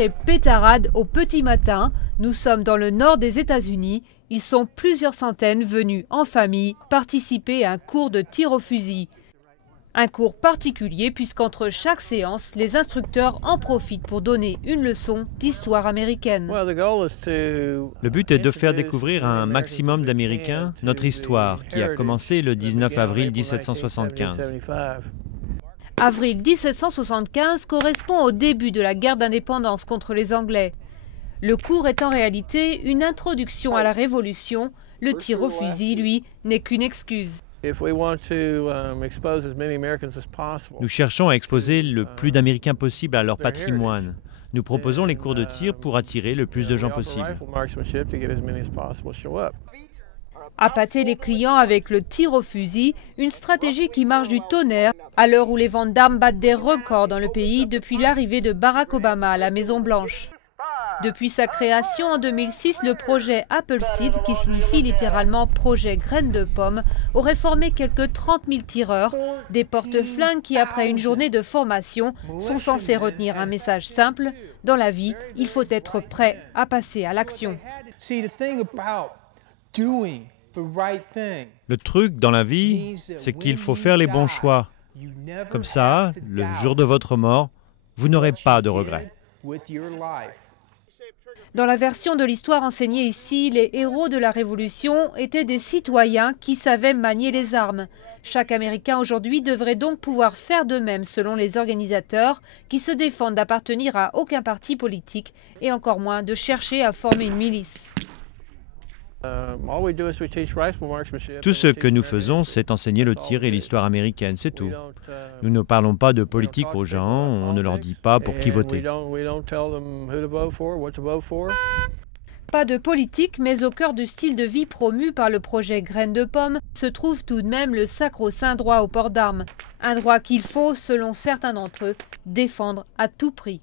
et pétarade au petit matin. Nous sommes dans le nord des États-Unis. Ils sont plusieurs centaines venus en famille participer à un cours de tir au fusil. Un cours particulier puisqu'entre chaque séance, les instructeurs en profitent pour donner une leçon d'histoire américaine. Le but est de faire découvrir à un maximum d'Américains notre histoire qui a commencé le 19 avril 1775. Avril 1775 correspond au début de la guerre d'indépendance contre les Anglais. Le cours est en réalité une introduction à la Révolution. Le tir au fusil, lui, n'est qu'une excuse. Nous cherchons à exposer le plus d'Américains possible à leur patrimoine. Nous proposons les cours de tir pour attirer le plus de gens possible. Appâter les clients avec le tir au fusil, une stratégie qui marche du tonnerre à l'heure où les ventes d'armes battent des records dans le pays depuis l'arrivée de Barack Obama à la Maison-Blanche. Depuis sa création en 2006, le projet Appleseed, qui signifie littéralement projet graines de pommes, aurait formé quelques 30 000 tireurs, des porte-flingues qui, après une journée de formation, sont censés retenir un message simple. Dans la vie, il faut être prêt à passer à l'action. Le truc dans la vie, c'est qu'il faut faire les bons choix. Comme ça, le jour de votre mort, vous n'aurez pas de regrets. Dans la version de l'histoire enseignée ici, les héros de la Révolution étaient des citoyens qui savaient manier les armes. Chaque Américain aujourd'hui devrait donc pouvoir faire de même selon les organisateurs qui se défendent d'appartenir à aucun parti politique et encore moins de chercher à former une milice. Tout ce que nous faisons, c'est enseigner le tir et l'histoire américaine, c'est tout. Nous ne parlons pas de politique aux gens, on ne leur dit pas pour qui voter. Pas de politique, mais au cœur du style de vie promu par le projet Graines de Pommes se trouve tout de même le sacro-saint droit au port d'armes. Un droit qu'il faut, selon certains d'entre eux, défendre à tout prix.